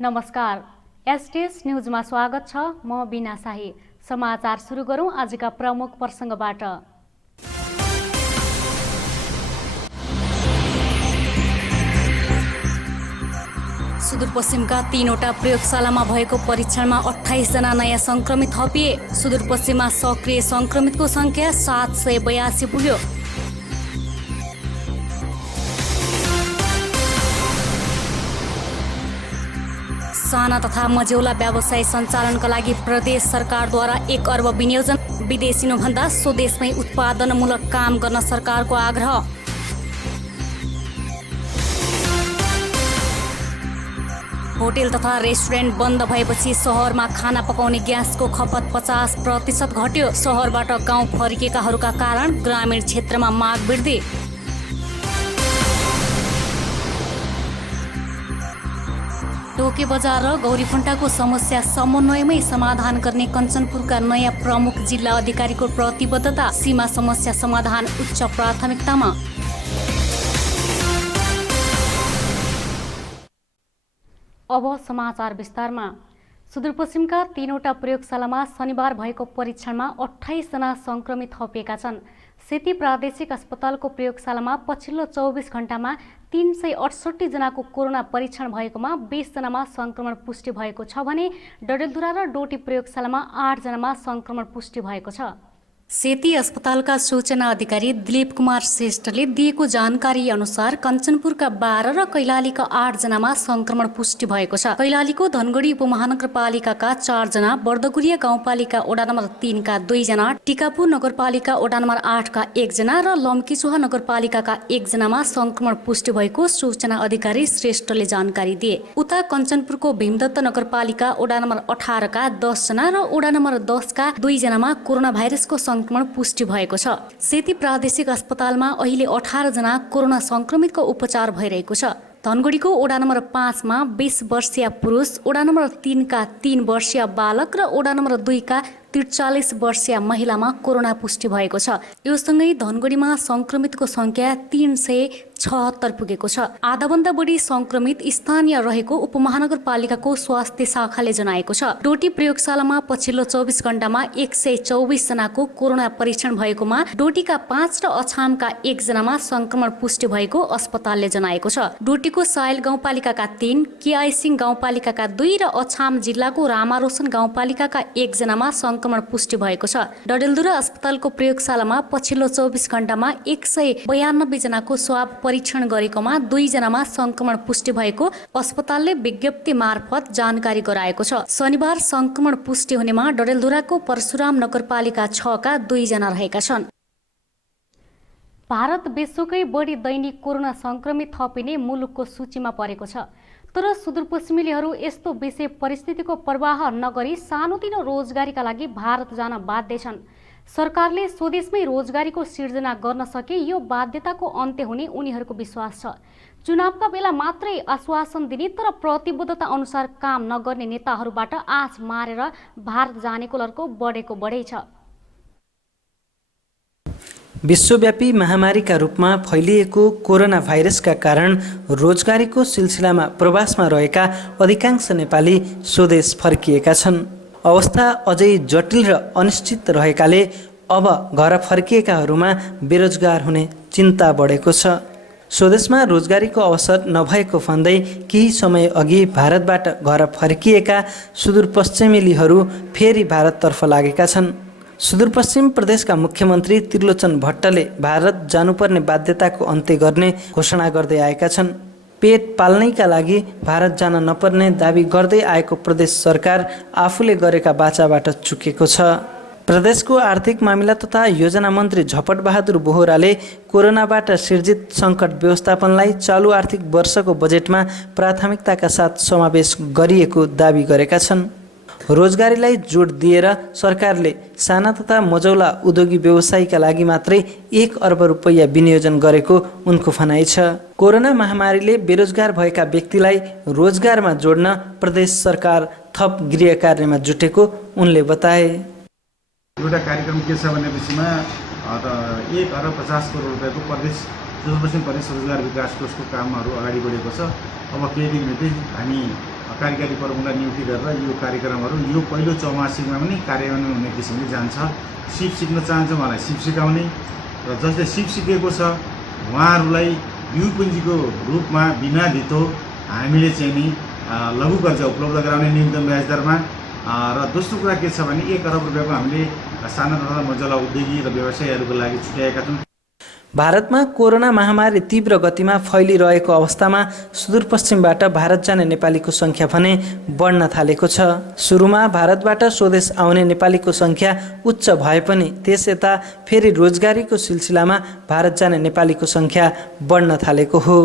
नमस्कार, एसटीएस न्यूजमा स्वागत छ। म बिना शाही। समाचार सुरु गरौं आजका प्रमुख प्रसंगबाट। सुदूरपश्चिमका 3वटा प्रयोगशालामा भएको परीक्षणमा 28 जना नयाँ संक्रमित थपिए। सुदूरपश्चिममा सक्रिय संक्रमितको संख्या 782 पुग्यो। साना तथा मझौला व्यवसाय सञ्चालनका लागि प्रदेश सरकारद्वारा 1 अर्ब विनियोजन। विदेशिनुभन्दा स्वदेशमै उत्पादनमूलक काम गर्न सरकारको आग्रह। होटेल तथा रेस्टुरेन्ट बन्द भएपछि सहरमा खाना पकाउने ग्यासको खपत 50% घट्यो। सहरबाट गाउँ फर्किएकाहरूका कारण ग्रामीण क्षेत्रमा माग वृद्धि। टोके बजार र गौरीफुन्टाको समस्या समन्वयमै समाधान गर्ने कञ्चनपुरका नयाँ प्रमुख जिल्ला अधिकारीको प्रतिबद्धता। सीमा समस्या समाधान उच्च प्राथमिकतामा। अब समाचार विस्तारमा। सुदूरपश्चिमका 3वटा प्रयोगशालामा शनिबार भएको परीक्षणमा 28 जना संक्रमित थपिएका छन्। सेती प्रादेशिक अस्पतालको प्रयोगशालामा पछिल्लो 24 घण्टामा 368 जनाको कोरोना परीक्षण भएकोमा 20 जनामा संक्रमण पुष्टि भएको छ भने डडेलधुरा र डोटी प्रयोगशालामा 8 जनामा संक्रमण पुष्टि भएको छ। सेती अस्पतालका सूचना अधिकारी दिलीप कुमार श्रेष्ठले दिएको जानकारी अनुसार कञ्चनपुरका 12 र कैलालीका 8 जनामा संक्रमण पुष्टि भएको छ। कैलालीको धनगढी उपमहानगरपालिकाका 4 जना, बर्दगुरिया गाउँपालिका वडा नम्बर 3 का 2 जना, टिकापुर नगरपालिका वडा नम्बर 8 का 1 जना र लम्कीचुहा नगरपालिकाका 1 जनामा संक्रमण पुष्टि भएको सूचना अधिकारी श्रेष्ठले जानकारी दिए। उता कञ्चनपुरको भीमदत्त नगरपालिका वडा नम्बर 18 का 10 जना र वडा नम्बर 10 का 2 जनामा कोरोना भाइरसको संक्रमण पुष्टि भएको छ। सेती प्रादेशिक अस्पतालमा अहिले 18 जना कोरोना संक्रमितको उपचार भइरहेको छ। धनगढीको वडा नम्बर 5 मा 20 वर्षीय पुरुष, वडा नम्बर 3 का 3 वर्षीय बालक र वडा नम्बर 2 का 43 वर्षीय महिलामा कोरोना पुष्टि भएको छ। यो सँगै धनगढीमा संक्रमितको संख्या 376 पुगेको छ। आधाभन्दा बढी संक्रमित स्थानीय रहेको उपमहानगरपालिकाको स्वास्थ्य शाखाले जनाएको छ। डोटी प्रयोगशालामा पछिल्लो 24 घण्टामा 124 जनाको कोरोना परीक्षण भएकोमा डोटीका 5 र अछामका 1 जनामा संक्रमण पुष्टि भएको अस्पतालले जनाएको छ। डोटीको सायल गाउँपालिकाका 3, केआइसिङ गाउँपालिकाका 2 र अछाम जिल्लाको रामारोशन गाउँपालिकाका 1 जनामा संक्रमण पुष्टि भएको छ। डडेलधुरा अस्पतालको प्रयोगशालामा पछिल्लो 24 घण्टामा 192 जनाको स्वाब परीक्षण गरेकोमा 2 जनामा संक्रमण पुष्टि भएको अस्पतालले विज्ञप्ति मार्फत जानकारी गराएको छ। शनिबार संक्रमण पुष्टि हुनेमा डडेलधुराको परशुराम नगरपालिका 6 का 2 जना रहेका छन्। भारत विश्वकै बढी दैनिक कोरोना संक्रमित थपिने मुलुकको सूचीमा परेको छ। तर सुदूरपश्चिमेलीहरू यस्तो विषय परिस्थितिको प्रवाह नगरी सानोतिनो रोजगारीका लागि भारत जान बाध्य छन्। सरकारले स्वदेशमै रोजगारीको सिर्जना गर्न सके यो बाध्यताको अन्त्य हुने उनीहरूको विश्वास छ। चुनावका बेला मात्रै आश्वासन दिने तर प्रतिबद्धता अनुसार काम नगर्ने नेताहरूबाट आँच मारेर भारत जानेको लर्को बढेको बढै छ। विश्वव्यापी महामारीका रूपमा फैलिएको कोरोना भाइरसका कारण रोजगारीको सिलसिलामा प्रवासमा रहेका अधिकांश नेपाली स्वदेश फर्किएका छन्। अवस्था अझै जटिल र अनिश्चित रहेकाले अब घर फर्किएकाहरूमा बेरोजगार हुने चिन्ता बढेको छ। स्वदेशमा रोजगारीको अवसर नभएको भन्दै केही समय अघि भारतबाट घर फर्किएका सुदूरपश्चिमेलीहरू फेरि भारततर्फ लागेका छन्। सुदूरपश्चिम प्रदेशका मुख्यमन्त्री त्रिलोचन भट्टले भारत जानुपर्ने बाध्यताको अन्त्य गर्ने घोषणा गर्दै आएका छन्। पेट पाल्नैका लागि भारत जान नपर्ने दाबी गर्दै आएको प्रदेश सरकार आफूले गरेका बाचाबाट चुकेको छ। प्रदेशको आर्थिक मामिला तथा योजना मन्त्री झपट बहादुर बोहराले कोरोनाबाट सिर्जित सङ्कट व्यवस्थापनलाई चालु आर्थिक वर्षको बजेटमा प्राथमिकताका साथ समावेश गरिएको दाबी गरेका छन्। रोजगारीलाई जोड दिएर सरकारले साना तथा मझौला उद्योगी व्यवसायीका लागि मात्रै 1 अर्ब रुपैयाँ विनियोजन गरेको उनको भनाइ छ। कोरोना महामारीले बेरोजगार भएका व्यक्तिलाई रोजगारमा जोड्न प्रदेश सरकार थप गृह कार्यमा जुटेको उनले बताए। एउटा कार्यक्रम के छ भनेपछिमा 1 अर्ब 50 करोड रुपैयाँको प्रदेश सुदूरपश्चिम प्रदेश रोजगार विकास कोषको कामहरू अगाडि बढेको छ। अब केही दिनभित्रै हामी कार्यकारी प्रमुखलाई नियुक्ति गरेर यो कार्यक्रमहरू यो पहिलो चौमासिकमा पनि कार्यान्वयन हुने किसिमले जान्छ। सिप सिक्न चाहन्छ उहाँलाई सिप सिकाउने र जसले सिप सिकेको छ उहाँहरूलाई युपन्जीको रूपमा बिना धितो हामीले चाहिँ नि लघु कर्जा उपलब्ध गराउने न्यूनतम ब्याज दरमा र दोस्रो कुरा के छ भने 1 अरब रुपियाँको हामीले साना तथा मझौला उद्योगी र व्यवसायीहरूको लागि छुट्याएका छौँ। भारतमा कोरोना महामारी तीव्र गतिमा फैलिरहेको अवस्थामा सुदूरपश्चिमबाट भारत जाने नेपालीको सङ्ख्या भने बढ्न थालेको छ। सुरुमा भारतबाट स्वदेश आउने नेपालीको सङ्ख्या उच्च भए पनि त्यस यता फेरि रोजगारीको सिलसिलामा भारत जाने नेपालीको सङ्ख्या बढ्न थालेको हो।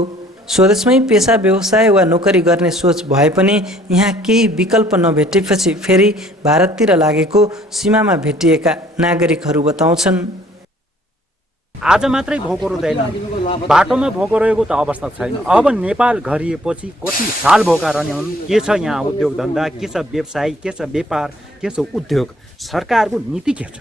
स्वदेशमै पेसा व्यवसाय वा नोकरी गर्ने सोच भए पनि यहाँ केही विकल्प नभेटेपछि फेरि भारततिर लागेको सीमामा भेटिएका नागरिकहरू बताउँछन्। आज मात्रै भोको रुँदैन, बाटोमा भोको रहेको त अवस्था छैन। अब नेपाल घरिएपछि कति साल भोका रहने हुन्? के छ यहाँ उद्योग धन्दा, के छ व्यवसाय, के छ व्यापार, के छ उद्योग? सरकारको नीति के छ?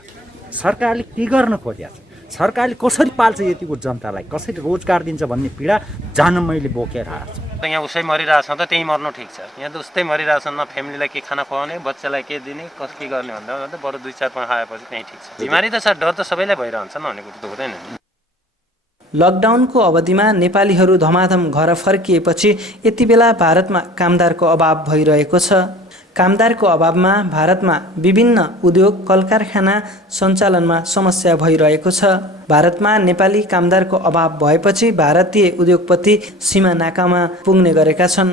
सरकारले के गर्न खोजेको छ? सरकारले कसरी पाल्छ यतिको जनतालाई, कसरी रोजगार दिन्छ भन्ने पीडा जान मैले बोकेर आएको छु। यहाँ उसै मरिरहेछ त त्यहीँ मर्नु ठिक छ। यहाँ त उस्तै मरिरहेछ, न फ्यामिलीलाई के खाना खुवाउने, बच्चालाई के दिने, के गर्ने भन्दा बरु 2-4 पाउँ खाएपछि त्यहीँ ठिक छ। बिमारी त छ, डर त सबैलाई भइरहन्छ न भन्ने कुरो त हुँदैन। लकडाउनको अवधिमा नेपालीहरू धमाधम घर फर्किएपछि यति बेला भारतमा कामदारको अभाव भइरहेको छ। कामदारको अभावमा भारतमा विभिन्न उद्योग कल कारखाना सञ्चालनमा समस्या भइरहेको छ। भारतमा नेपाली कामदारको अभाव भएपछि भारतीय उद्योगपति सीमा नाकामा पुग्ने गरेका छन्।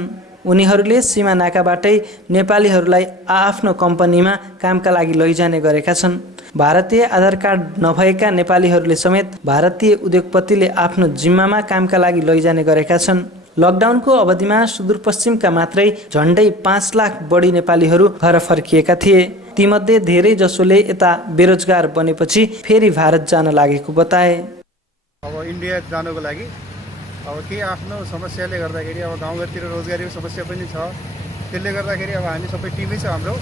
उनीहरूले सीमा नाकाबाटै नेपालीहरूलाई आआफ्नो कम्पनीमा कामका लागि लैजाने गरेका छन्। भारतीय आधार कार्ड नभएका नेपालीहरूले समेत भारतीय उद्योगपतिले आफ्नो जिम्मामा कामका लागि लैजाने गरेका छन्। लकडाउनको अवधिमा सुदूरपश्चिमका मात्रै झन्डै 5 लाख बढी नेपालीहरू घर फर्किएका थिए। तीमध्ये धेरै जसोले यता बेरोजगार बनेपछि फेरि भारत जान लागेको बताए। अब इन्डिया जानको लागि अब के आफ्नो समस्याले गर्दाखेरि अब गाउँघरतिर रोजगारीको समस्या पनि छ। त्यसले गर्दाखेरि अब हामी सबै टिमै छ हाम्रो।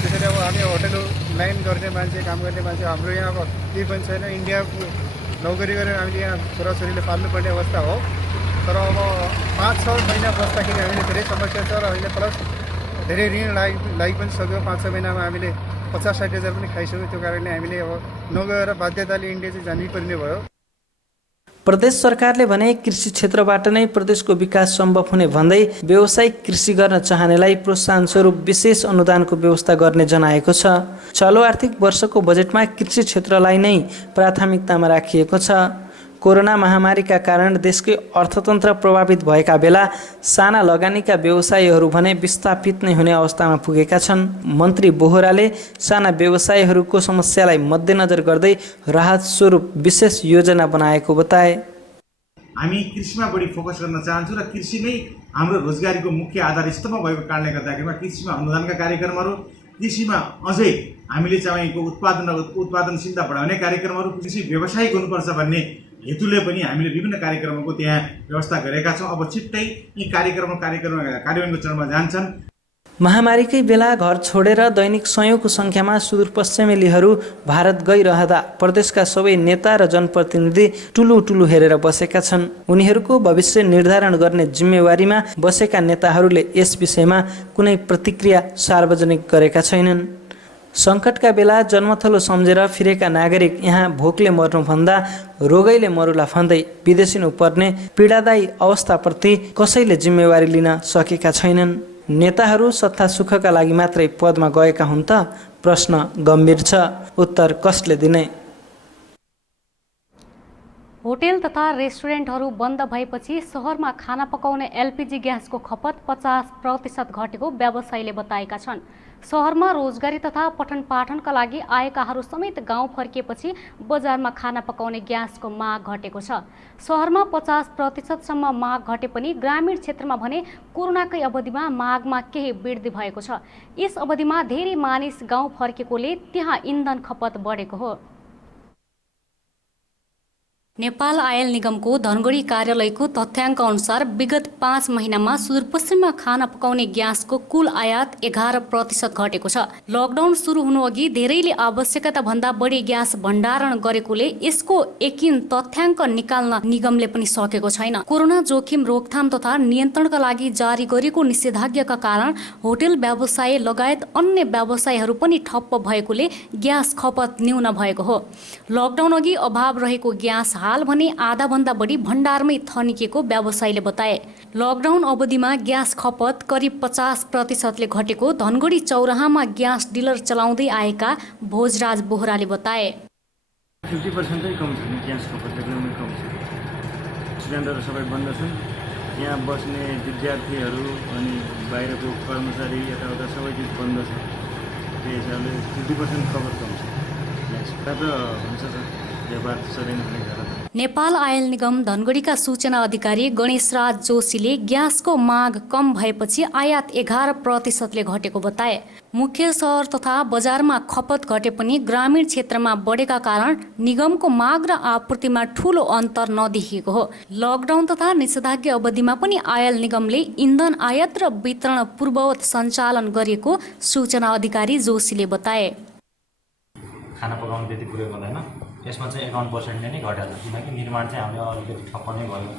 त्यसैले अब हामी होटल लाइन गर्ने मान्छे, काम गर्ने मान्छे हाम्रो यहाँ अब केही पनि छैन। इन्डियाको नोकरी गरेर हामीले यहाँ छोराछोरीले पाल्नुपर्ने अवस्था हो। तर अब 5-6 महिना बस्दाखेरि हामीले धेरै समस्या छ र हामीले प्लस धेरै ऋण लागि पनि सक्यो। 5-6 महिनामा हामीले 50-60 हजार पनि खाइसक्यो। त्यो कारणले हामीले अब नगएर बाध्यताले इन्डिया चाहिँ जानै पर्ने भयो। प्रदेश सरकारले भने कृषि क्षेत्रबाट नै प्रदेशको विकास सम्भव हुने भन्दै व्यावसायिक कृषि गर्न चाहनेलाई प्रोत्साहन स्वरूप विशेष अनुदानको व्यवस्था गर्ने जनाएको छ। चालु आर्थिक वर्षको बजेटमा कृषि क्षेत्रलाई नै प्राथमिकतामा राखिएको छ। कोरोना महामारीका कारण देशकै अर्थतन्त्र प्रभावित भएका बेला साना लगानीका व्यवसायीहरू भने विस्थापित नै हुने अवस्थामा पुगेका छन्। मन्त्री बोहराले साना व्यवसायीहरूको समस्यालाई मध्यनजर गर्दै राहत स्वरूप विशेष योजना बनाएको बताए। हामी कृषिमा बढी फोकस गर्न चाहन्छौँ र कृषि नै हाम्रो रोजगारीको मुख्य आधार स्तम्भ भएको कारणले गर्दाखेरिमा कृषिमा अनुदानका कार्यक्रमहरू, कृषिमा अझै हामीले चाहेको उत्पादनशीलता बढाउने कार्यक्रमहरू, कृषि व्यवसायिक हुनुपर्छ भन्ने हेतुले पनि हामीले विभिन्न कार्यक्रमको त्यहाँ व्यवस्था गरेका छौँ। अब छिट्टै यी कार्यान्वयनको चरणमा जान्छन्। महामारीकै बेला घर छोडेर दैनिक सयौंको सङ्ख्यामा सुदूरपश्चिमेलीहरू भारत गइरहँदा प्रदेशका सबै नेता र जनप्रतिनिधि टुलु हेरेर बसेका छन्। उनीहरूको भविष्य निर्धारण गर्ने जिम्मेवारीमा बसेका नेताहरूले यस विषयमा कुनै प्रतिक्रिया सार्वजनिक गरेका छैनन्। सङ्कटका बेला जन्मथलो सम्झेर फिरेका नागरिक यहाँ भोकले मर्नुभन्दा रोगैले मरुला भन्दै विदेशिनु पर्ने पीडादायी अवस्थाप्रति कसैले जिम्मेवारी लिन सकेका छैनन्। नेताहरू सत्ता सुखका लागि मात्रै पदमा गएका हुन् त? प्रश्न गम्भीर छ, उत्तर कसले दिने? होटेल तथा रेस्टुरेन्टहरू बन्द भएपछि सहरमा खाना पकाउने एलपीजी ग्यासको खपत 50% घटेको व्यवसायीले बताएका छन्। सहरमा रोजगारी तथा पठन पाठनका लागि आएकाहरू समेत गाउँ फर्किएपछि बजारमा खाना पकाउने ग्यासको माग घटेको छ। सहरमा 50% माग घटे पनि ग्रामीण क्षेत्रमा भने कोरोनाकै अवधिमा मागमा केही वृद्धि भएको छ। यस अवधिमा धेरै मानिस गाउँ फर्केकोले त्यहाँ इन्धन खपत बढेको हो। नेपाल आयल निगमको धनगढी कार्यालयको तथ्याङ्क अनुसार विगत 5 महिनामा सुदूरपश्चिममा खाना पकाउने ग्यासको कुल आयात 11% घटेको छ। लकडाउन सुरु हुनुअघि धेरैले आवश्यकता भन्दा बढी ग्यास भण्डारण गरेकोले यसको एकिन तथ्याङ्क निकाल्न निगमले पनि सकेको छैन। कोरोना जोखिम रोकथाम तथा नियन्त्रणका लागि जारी गरेको निषेधाज्ञाका कारण होटल व्यवसाय लगायत अन्य व्यवसायहरू पनि ठप्प भएकोले ग्यास खपत न्यून भएको हो। लकडाउन अघि अभाव रहेको ग्यास हाल भने आधाभन्दा बढी भण्डारमै थनिकेको व्यवसायीले बताए। लकडाउन अवधिमा ग्यास खपत करिब 50%ले घटेको धनगढी चौराहामा ग्यास डिलर चलाउँदै आएका भोजराज बोहराले बताए। 50% कम छ, ग्यास खपत एकदमै कम छ। सिलिन्डर सबै बन्द छन्। यहाँ बस्ने विद्यार्थीहरू अनि बाहिरको कर्मचारी यताउता सबै चिज बन्द छ। त्यही हिसाबले 50% खपत कम छ। ग्यास त हुन्छ त, व्यापार चलेन भने घर। नेपाल आयल निगम धनगढीका सूचना अधिकारी गणेशराज जोशीले ग्यासको माग कम भएपछि आयात 11%ले घटेको बताए। मुख्य सहर तथा बजारमा खपत घटे पनि ग्रामीण क्षेत्रमा बढेका कारण निगमको माग र आपूर्तिमा ठूलो अन्तर नदेखिएको हो। लकडाउन तथा निषेधाज्ञा अवधिमा पनि आयल निगमले इन्धन आयात र वितरण पूर्ववत सञ्चालन गरेको सूचना अधिकारी जोशीले बताए। खाना पकाउनु त्यति पुरै गर्दैन, यसमा चाहिँ 51%ले नै घटाएको छ, किनकि निर्माण चाहिँ हाम्रो अलिकति ठप्प नै भयो।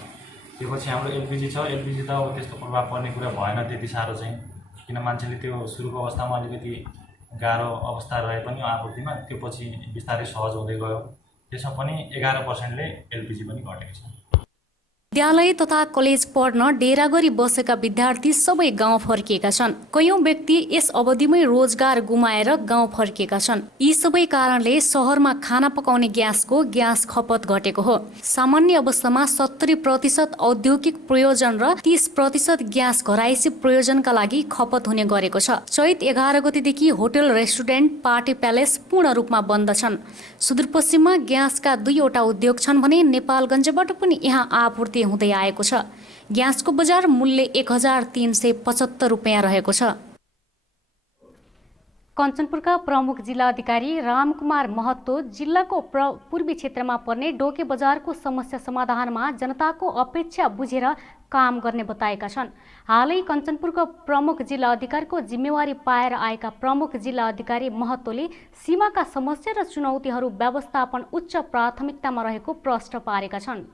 त्यो पछि हाम्रो एलपिजी छ, एलपिजी त अब त्यस्तो प्रभाव पर्ने कुरा भएन त्यति साह्रो चाहिँ, किन मान्छेले त्यो सुरुको अवस्थामा अलिकति गाह्रो अवस्था रहे पनि आपूर्तिमा, त्यो पछि बिस्तारै सहज हुँदै गयो। त्यसमा पनि 11%ले एलपिजी पनि घटेको छ। विद्यालय तथा कलेज पढ्न डेरा गरी बसेका विद्यार्थी सबै गाउँ फर्किएका छन्। कयौं व्यक्ति यस अवधिमै रोजगार गुमाएर गाउँ फर्किएका छन्। यी सबै कारणले सहरमा खाना पकाउने ग्यास खपत घटेको हो। सामान्य अवस्थामा 70% औद्योगिक प्रयोजन र 30% ग्यास घरायसी प्रयोजनका लागि खपत हुने गरेको छ। चैत 11 गतेदेखि होटल, रेस्टुरेन्ट, पार्टी प्यालेस पूर्ण रूपमा बन्द छन्। सुदूरपश्चिममा ग्यासका 2वटा उद्योग छन् भने नेपालगञ्जबाट पनि यहाँ आपूर्ति हुँदै आएको छ। ग्यासको बजार मूल्य 1375 रुपियाँ रहेको छ। कञ्चनपुरका प्रमुख जिल्ला अधिकारी रामकुमार महतो जिल्लाको पूर्वी क्षेत्रमा पर्ने डोके बजारको समस्या समाधानमा जनताको अपेक्षा बुझेर काम गर्ने बताएका छन्। हालै कञ्चनपुरको प्रमुख जिल्ला अधिकारीको जिम्मेवारी पाएर आएका प्रमुख जिल्ला अधिकारी महतोले सीमाका समस्या र चुनौतीहरू व्यवस्थापन उच्च प्राथमिकतामा रहेको प्रश्न पारेका छन्।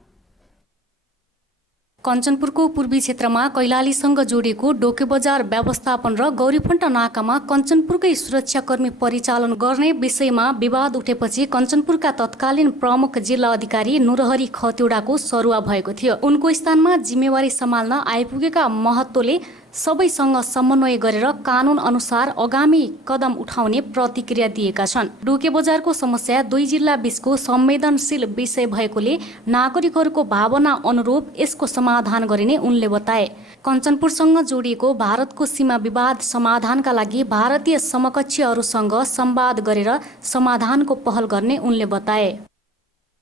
कञ्चनपुरको पूर्वी क्षेत्रमा कैलालीसँग जोडिएको डोके बजार व्यवस्थापन र गौरीफन्टा नाकामा कञ्चनपुरकै सुरक्षाकर्मी परिचालन गर्ने विषयमा विवाद उठेपछि कञ्चनपुरका तत्कालीन प्रमुख जिल्ला अधिकारी नुरहरी खतिवडाको सरुवा भएको थियो। उनको स्थानमा जिम्मेवारी सम्हाल्न आइपुगेका महतोले सबैसँग समन्वय गरेर कानुन अनुसार आगामी कदम उठाउने प्रतिक्रिया दिएका छन्। डोके बजारको समस्या दुई जिल्ला बीचको संवेदनशील विषय भएकोले नागरिकहरूको भावना अनुरूप यसको समाधान गरिने उनले बताए। कञ्चनपुरसँग जोडिएको भारतको सीमा विवाद समाधानका लागि भारतीय समकक्षीहरूसँग संवाद गरेर समाधानको पहल गर्ने उनले बताए।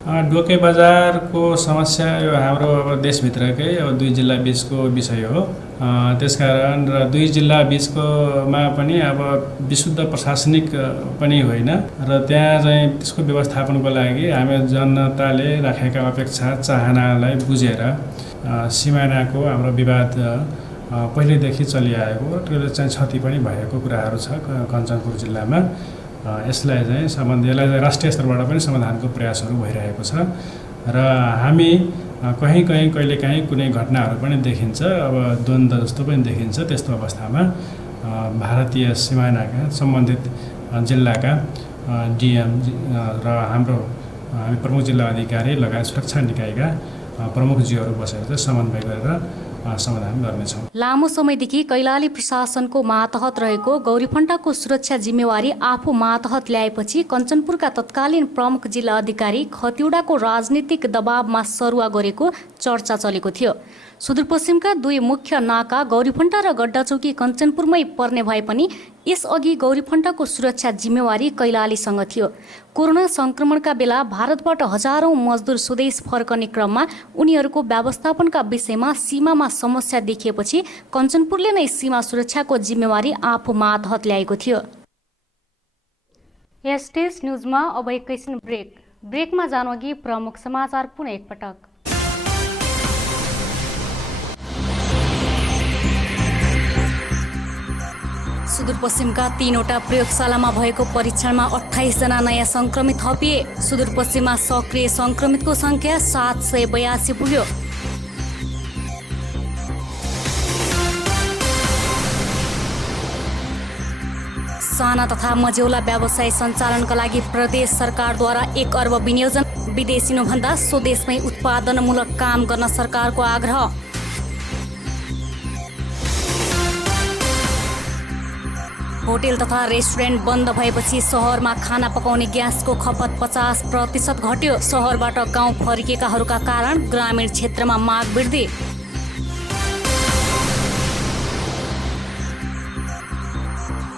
डोके बजारको समस्या यो हाम्रो अब देशभित्रकै अब दुई जिल्ला बीचको विषय हो। त्यसकारण र दुई जिल्ला बीचकोमा पनि अब विशुद्ध प्रशासनिक पनि होइन र त्यहाँ चाहिँ त्यसको व्यवस्थापनको लागि हामी जनताले राखेका अपेक्षा चाहनालाई बुझेर सिमानाको हाम्रो विवाद पहिलेदेखि चलिआएको त्यो चाहिँ क्षति पनि भएको कुराहरू छ कञ्चनपुर जिल्लामा। यसलाई चाहिँ राष्ट्रिय स्तरबाट पनि समाधानको प्रयासहरू भइरहेको छ र हामी कहिलेकाहीँ कुनै घटनाहरू पनि देखिन्छ, अब द्वन्द्व जस्तो पनि देखिन्छ। त्यस्तो अवस्थामा भारतीय सिमानाका सम्बन्धित जिल्लाका डिएम र हामी प्रमुख जिल्ला अधिकारी लगायत सुरक्षा निकायका प्रमुखजीहरू बसेर चाहिँ समन्वय गरेर समाधान गर्नेछौँ। लामो समयदेखि कैलाली प्रशासनको मातहत रहेको गौरीफन्टाको सुरक्षा जिम्मेवारी आफू मातहत ल्याएपछि कञ्चनपुरका तत्कालीन प्रमुख जिल्ला अधिकारी खतिवडाको राजनीतिक दबावमा सरुवा गरेको चर्चा चलेको थियो। सुदूरपश्चिमका दुई मुख्य नाका गौरीफन्टा र गड्डाचौकी कञ्चनपुरमै पर्ने भए पनि यसअघि गौरीफन्टाको सुरक्षा जिम्मेवारी कैलालीसँग थियो। कोरोना संक्रमणका बेला भारतबाट हजारौं मजदुर स्वदेश फर्कने क्रममा उनीहरूको व्यवस्थापनका विषयमा सीमामा समस्या देखिएपछि कञ्चनपुरले नै सीमा सुरक्षाको जिम्मेवारी आफू मातहत ल्याएको थियो। एसटीएस न्युजमा अब एकैछिन ब्रेक। ब्रेकमा जानु अघि प्रमुख समाचार पुनः एकपटक। सुदूरपश्चिमका 3वटा प्रयोगशालामा भएको परीक्षणमा 28 जना नयाँ संक्रमित थपिए। सुदूरपश्चिममा सक्रिय संक्रमितको संख्या 782 पुग्यो। साना तथा मझौला व्यवसाय सञ्चालनका लागि प्रदेश सरकारद्वारा 1 अर्ब विनियोजन। विदेशिनुभन्दा स्वदेशमै उत्पादनमूलक काम गर्न सरकारको आग्रह। होटेल तथा रेस्टुरेन्ट बन्द भएपछि सहरमा खाना पकाउने ग्यासको खपत 50% घट्यो। सहरबाट गाउँ फर्किएकाहरूका कारण ग्रामीण क्षेत्रमा माग वृद्धि।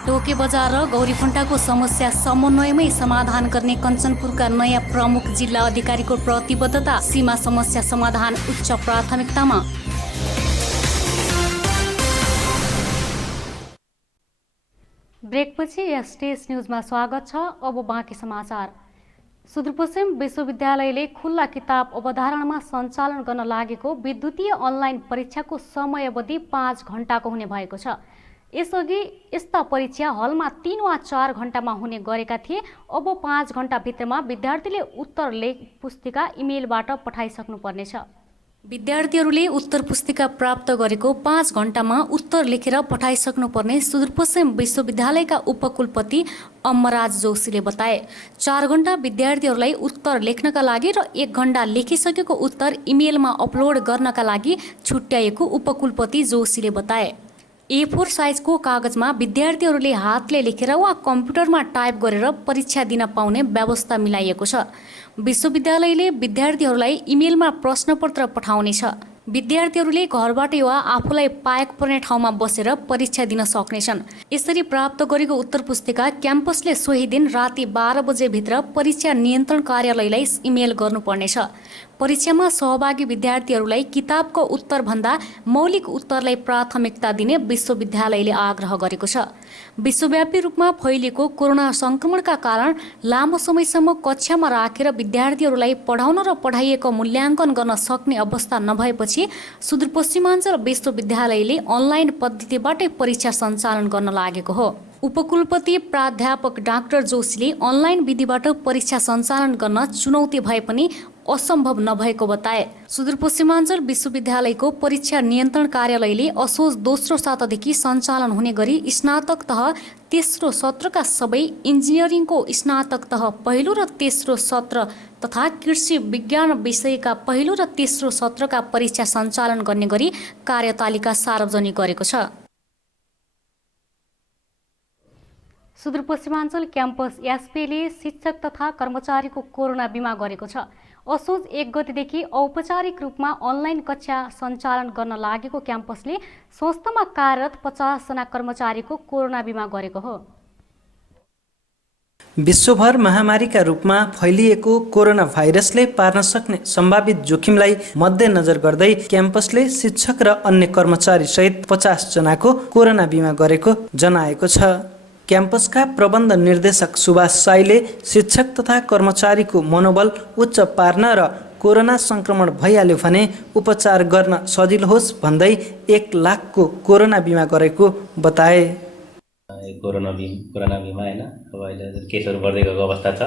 टोके बजार र गौरीफुन्टाको समस्या समन्वयमै समाधान गर्ने कञ्चनपुरका नयाँ प्रमुख जिल्ला अधिकारीको प्रतिबद्धता। सीमा समस्या समाधान उच्च प्राथमिकतामा। ब्रेकपछि एसटीएस न्युजमा स्वागत छ। अब बाँकी समाचार। सुदूरपश्चिम विश्वविद्यालयले खुल्ला किताब अवधारणामा सञ्चालन गर्न लागेको विद्युतीय अनलाइन परीक्षाको समयावधि 5 घण्टाको हुने भएको छ। यसअघि यस्ता परीक्षा हलमा 3 वा 4 घण्टामा हुने गरेका थिए। अब 5 घण्टाभित्रमा विद्यार्थीले उत्तर लेख पुस्तिका इमेलबाट पठाइसक्नुपर्नेछ। विद्यार्थीहरूले उत्तर पुस्तिका प्राप्त गरेको 5 घण्टामा उत्तर लेखेर पठाइसक्नुपर्ने सुदूरपश्चिम विश्वविद्यालयका उपकुलपति अमरराज जोशीले बताए। 4 घण्टा विद्यार्थीहरूलाई उत्तर लेख्नका लागि र 1 घण्टा लेखिसकेको उत्तर इमेलमा अपलोड गर्नका लागि छुट्याएको उपकुलपति जोशीले बताए। A4 साइजको कागजमा विद्यार्थीहरूले हातले लेखेर वा कम्प्युटरमा टाइप गरेर परीक्षा दिन पाउने व्यवस्था मिलाइएको छ। विश्वविद्यालयले विद्यार्थीहरूलाई इमेलमा प्रश्नपत्र पठाउनेछ। विद्यार्थीहरूले घरबाट वा आफूलाई पाएको पर्ने ठाउँमा बसेर परीक्षा दिन सक्नेछन्। यसरी प्राप्त गरेको उत्तर पुस्तिका क्याम्पसले सोही दिन राति 12 बजेभित्र परीक्षा नियन्त्रण कार्यालयलाई इमेल गर्नुपर्नेछ। परीक्षामा सहभागी विद्यार्थीहरूलाई किताबको उत्तरभन्दा मौलिक उत्तरलाई प्राथमिकता दिने विश्वविद्यालयले आग्रह गरेको छ। विश्वव्यापी रूपमा फैलिएको कोरोना संक्रमणका कारण लामो समयसम्म कक्षामा राखेर विद्यार्थीहरूलाई पढाउन र पढाइएको मूल्याङ्कन गर्न सक्ने अवस्था नभएपछि सुदूरपश्चिमाञ्चल विश्वविद्यालयले अनलाइन पद्धतिबाटै परीक्षा सञ्चालन गर्न लागेको हो। उपकुलपति प्राध्यापक डाक्टर जोशीले अनलाइन विधिबाट परीक्षा सञ्चालन गर्न चुनौती भए पनि असम्भव नभएको बताए। सुदूरपश्चिमाञ्चल विश्वविद्यालयको परीक्षा नियन्त्रण कार्यालयले असोज दोस्रो सातादेखि सञ्चालन हुने गरी स्नातक तह तेस्रो सत्रका सबै इन्जिनियरिङको स्नातक तह पहिलो र तेस्रो सत्र तथा कृषि विज्ञान विषयका पहिलो र तेस्रो सत्रका परीक्षा सञ्चालन गर्ने गरी कार्यतालिका सार्वजनिक गरेको छ। सुदूरपश्चिमाञ्चल क्याम्पस एसपीले शिक्षक तथा कर्मचारीको कोरोना बिमा गरेको छ। असोज 1 गतेदेखि औपचारिक रूपमा अनलाइन कक्षा सञ्चालन गर्न लागेको क्याम्पसले संस्थामा कार्यरत 50 जना कर्मचारीको कोरोना बिमा गरेको हो। विश्वभर महामारीका रूपमा फैलिएको कोरोना भाइरसले पार्न सक्ने सम्भावित जोखिमलाई मध्यनजर गर्दै क्याम्पसले शिक्षक र अन्य कर्मचारी सहित 50 जनाको कोरोना बिमा गरेको जनाएको छ। क्याम्पसका प्रबन्ध निर्देशक सुभाष साईले शिक्षक तथा कर्मचारीको मनोबल उच्च पार्न र कोरोना संक्रमण भइहाल्यो भने उपचार गर्न सजिलो होस् भन्दै 1 लाखको कोरोना बिमा गरेको बताए। कोरोना बिमा हैन, अब अहिले केसहरू बढ्दै गएको अवस्था छ।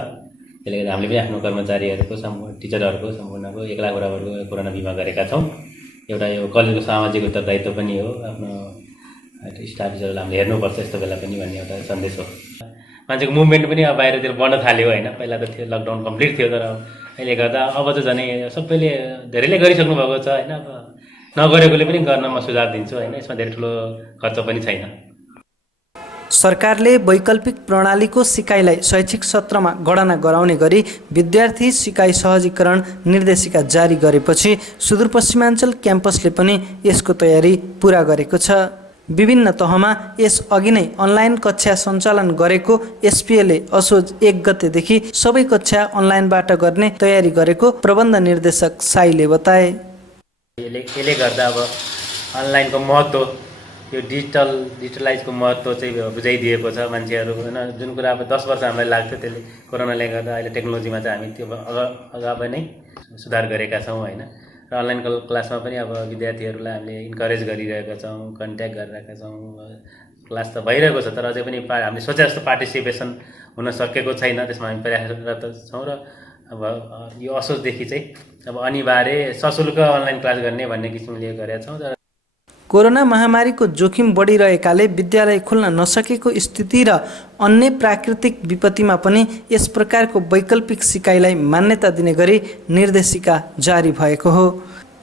त्यसले गर्दा हामीले पनि आफ्नो कर्मचारीहरूको टिचरहरूको सम्पूर्णको 1 लाख बराबरको कोरोना बिमा गरेका छौँ। एउटा यो कलेजको सामाजिक उत्तरदायित्व पनि हो। आफ्नो स्टाफ टिचरलाई हामीले हेर्नुपर्छ यस्तो बेला पनि भन्ने एउटा सन्देश हो। मान्छेको मुभमेन्ट पनि अब बाहिरतिर बढ्न थाल्यो होइन। पहिला त थियो लकडाउन कम्प्लिट थियो, तर अहिले गर्दा अब चाहिँ झनै सबैले धेरैले गरिसक्नु भएको छ होइन। अब नगरेकोले पनि गर्न म सुझाव दिन्छु होइन। यसमा धेरै ठुलो खर्च पनि छैन। सरकारले वैकल्पिक प्रणालीको सिकाइलाई शैक्षिक सत्रमा गणना गराउने गरी विद्यार्थी सिकाइ सहजीकरण निर्देशिका जारी गरेपछि सुदूरपश्चिमाञ्चल क्याम्पसले पनि यसको तयारी पुरा गरेको छ। विभिन्न तहमा यस अघि नै अनलाइन कक्षा सञ्चालन गरेको एसपीएले असोज 1 गतेदेखि सबै कक्षा अनलाइनबाट गर्ने तयारी गरेको प्रबन्ध निर्देशक साईले बताए। यसले गर्दा अब अनलाइनको महत्त्व यो डिजिटलाइजको महत्त्व चाहिँ बुझाइदिएको छ मान्छेहरू होइन। जुन कुरा अब 10 वर्ष हामीलाई लाग्थ्यो त्यसले कोरोनाले गर्दा अहिले टेक्नोलोजीमा चाहिँ हामी त्यो अगावै नै सुधार गरेका छौँ होइन। र अनलाइन क्लासमा पनि अब विद्यार्थीहरूलाई हामीले इन्करेज गरिरहेका छौँ, कन्ट्याक्ट गरिरहेका छौँ। क्लास त भइरहेको छ तर अझै पनि हामीले सोचे जस्तो पार्टिसिपेसन हुन सकेको छैन, त्यसमा हामी प्रयासरत छौँ। र अब यो असोजदेखि चाहिँ अब अनिवार्य सशुल्क अनलाइन क्लास गर्ने भन्ने किसिमले गरेका छौँ। कोरोना महामारीको जोखिम बढिरहेकाले विद्यालय खुल्न नसकेको स्थिति र अन्य प्राकृतिक विपत्तिमा पनि यस प्रकारको वैकल्पिक सिकाइलाई मान्यता दिने गरी निर्देशिका जारी भएको हो।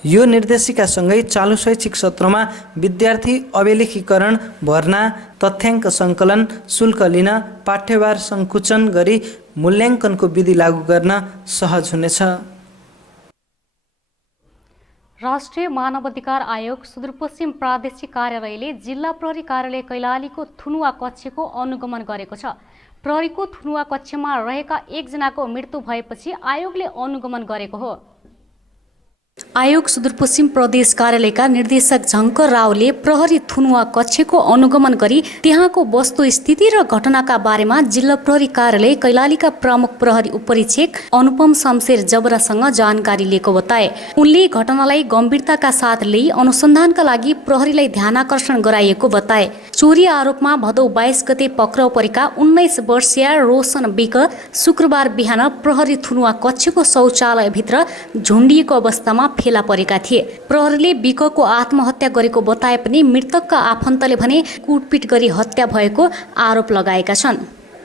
यो निर्देशिकासँगै चालु शैक्षिक सत्रमा विद्यार्थी अभिलेखीकरण, भर्ना, तथ्याङ्क सङ्कलन, शुल्क लिन, पाठ्यभार सङ्कुचन गरी मूल्याङ्कनको विधि लागू गर्न सहज हुनेछ। राष्ट्रिय मानवाधिकार आयोग सुदूरपश्चिम प्रादेशिक कार्यालयले जिल्ला प्रहरी कार्यालय कैलालीको थुनुवा कक्षको अनुगमन गरेको छ। प्रहरीको थुनुवा कक्षमा रहेका एकजनाको मृत्यु भएपछि आयोगले अनुगमन गरेको हो। आयोग सुदूरपश्चिम प्रदेश कार्यालयका निर्देशक झङ्कर रावले प्रहरी थुनुवा कक्षको अनुगमन गरी त्यहाँको वस्तुस्थिति र घटनाका बारेमा जिल्ला प्रहरी कार्यालय कैलालीका प्रमुख प्रहरी उपरीक्षक अनुपम शमशेर जबरासँग जानकारी लिएको बताए। उनले घटनालाई गम्भीरताका साथ लिई अनुसन्धानका लागि प्रहरीलाई ध्यानाकर्षण गराइएको बताए। चोरी आरोपमा भदौ 22 गते पक्राउ परेका 19 वर्षीय रोशन विक शुक्रबार बिहान प्रहरी थुनुवा कक्षको शौचालयभित्र झुन्डिएको अवस्थामा फेला परेका थिए। प्रहरीले विकको आत्महत्या गरेको बताए पनि मृतकका आफन्तले भने कुटपिट गरी हत्या भएको आरोप लगाएका छन्।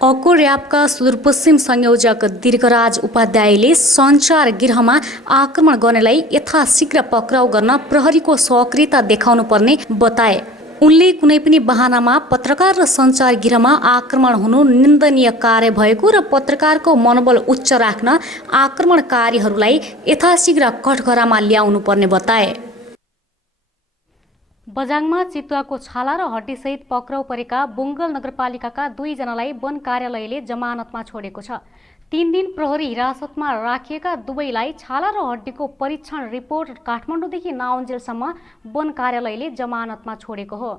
अको र्याबका सुदूरपश्चिम संयोजक दीर्घराज उपाध्यायले सञ्चार गृहमा आक्रमण गर्नेलाई यथाशीघ्र पक्राउ गर्न प्रहरीको सक्रियता देखाउनु पर्ने बताए। उनले कुनै पनि बहानामा पत्रकार र सञ्चार गृहमा आक्रमण हुनु निन्दनीय कार्य भएको र पत्रकारको मनोबल उच्च राख्न आक्रमणकारीहरूलाई यथाशीघ्र कठघरामा ल्याउनु पर्ने बताए। बझाङमा चितुवाको छाला र हड्डीसहित पक्राउ परेका बुङ्गल नगरपालिकाका 2 जनालाई वन कार्यालयले जमानतमा छोडेको छ। 3 दिन प्रहरी हिरासतमा राखिएका दुवैलाई छाला र हड्डीको परीक्षण रिपोर्ट काठमाडौँदेखि नाउन्जेलसम्म वन कार्यालयले जमानतमा छोडेको हो।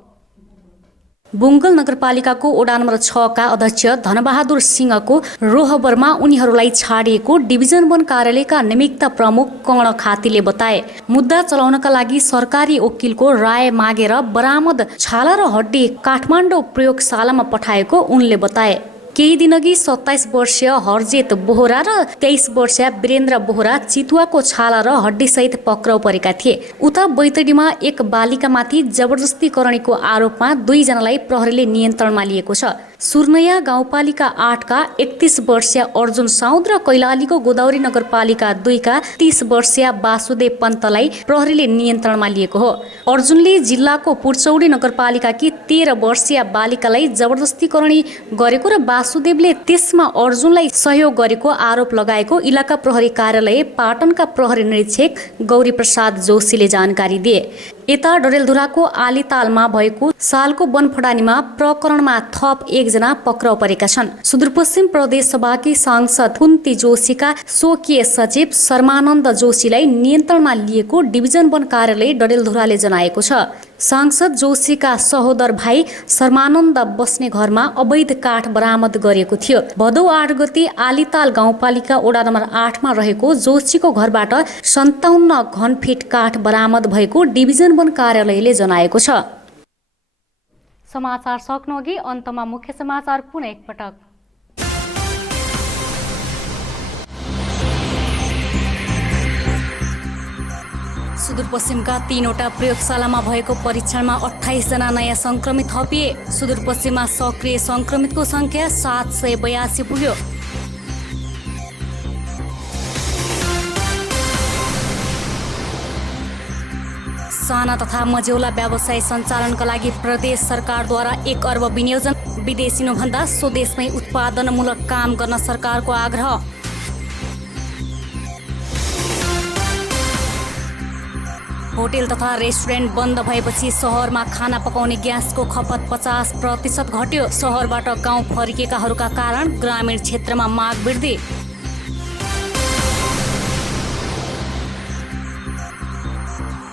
बुङ्गल नगरपालिकाको वडा नम्बर 6 का अध्यक्ष धनबहादुर सिंहको रोहबरमा उनीहरूलाई छाडिएको डिभिजन वन कार्यालयका निमित्त प्रमुख कर्ण खातीले बताए। मुद्दा चलाउनका लागि सरकारी वकिलको राय मागेर बरामद छाला र हड्डी काठमाडौँ प्रयोगशालामा पठाएको उनले बताए। केही दिनअघि 27 वर्षीय हरजेत बोहरा र 23 वर्षीय वीरेन्द्र बोहरा चितुवाको छाला र हड्डीसहित पक्राउ परेका थिए। उता बैतडीमा एक बालिकामाथि जबरजस्ती गर्नेको आरोपमा 2 जनालाई प्रहरीले नियन्त्रणमा लिएको छ। सुर्नैया गाउँपालिका 8 का 31 वर्षीय अर्जुन साउद र कैलालीको गोदावरी नगरपालिका 2 का 30 वर्षीय वासुदेव पन्तलाई प्रहरीले नियन्त्रणमा लिएको हो। अर्जुनले जिल्लाको पुर्चौडी नगरपालिकाकी 13 वर्षीय बालिकालाई जबरजस्ती गर्ने गरेको र वासुदेवले त्यसमा अर्जुनलाई सहयोग गरेको आरोप लगाएको इलाका प्रहरी कार्यालय पाटनका प्रहरी निरीक्षक गौरी प्रसाद जोशीले जानकारी दिए। यता डडेलधुराको आलीतालमा भएको सालको वनफडानीमा प्रकरणमा थप 1 जना पक्राउ परेका छन्। सुदूरपश्चिम प्रदेश सभाकी सांसद कुन्ती जोशीका स्वकीय सचिव शर्मानन्द जोशीलाई नियन्त्रणमा लिएको डिभिजन वन कार्यालय डडेलधुराले जनाएको छ। सांसद जोशीका सहोदर भाइ शर्मानन्द बस्ने घरमा अवैध काठ बरामद गरेको थियो। भदौ 8 गते आलीताल गाउँपालिका वडा नम्बर 8 मा रहेको जोशीको घरबाट 57 घनफिट काठ बरामद भएको डिभिजन वन कार्यालयले जनाएको छ। समाचार सक्नुअघि अन्तमा मुख्य समाचार पुनः एकपटक। सुदूरपश्चिमका 3वटा प्रयोगशालामा भएको परीक्षणमा 28 जना नयाँ संक्रमित थपिए। सुदूरपश्चिममा सक्रिय संक्रमितको संख्या 782 पुग्यो। साना तथा मझौला व्यवसाय सञ्चालनका लागि प्रदेश सरकारद्वारा 1 अर्ब विनियोजन। विदेशिनुभन्दा स्वदेशमै उत्पादनमूलक काम गर्न सरकारको आग्रह। होटेल तथा रेस्टुरेन्ट बन्द भएपछि सहरमा खाना पकाउने ग्यासको खपत 50% घट्यो। सहरबाट गाउँ फर्किएकाहरूका कारण ग्रामीण क्षेत्रमा माग वृद्धि।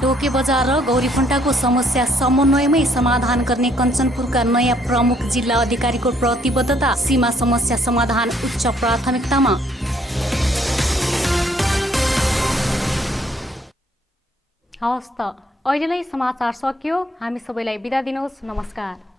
डोके बजार र गौरीफुन्टाको समस्या समन्वयमै समाधान गर्ने कञ्चनपुरका नयाँ प्रमुख जिल्ला अधिकारीको प्रतिबद्धता। सीमा समस्या समाधान उच्च प्राथमिकतामा। हवस् त, अहिलेलाई समाचार सकियो। हामी सबैलाई बिदा दिनुहोस्। नमस्कार।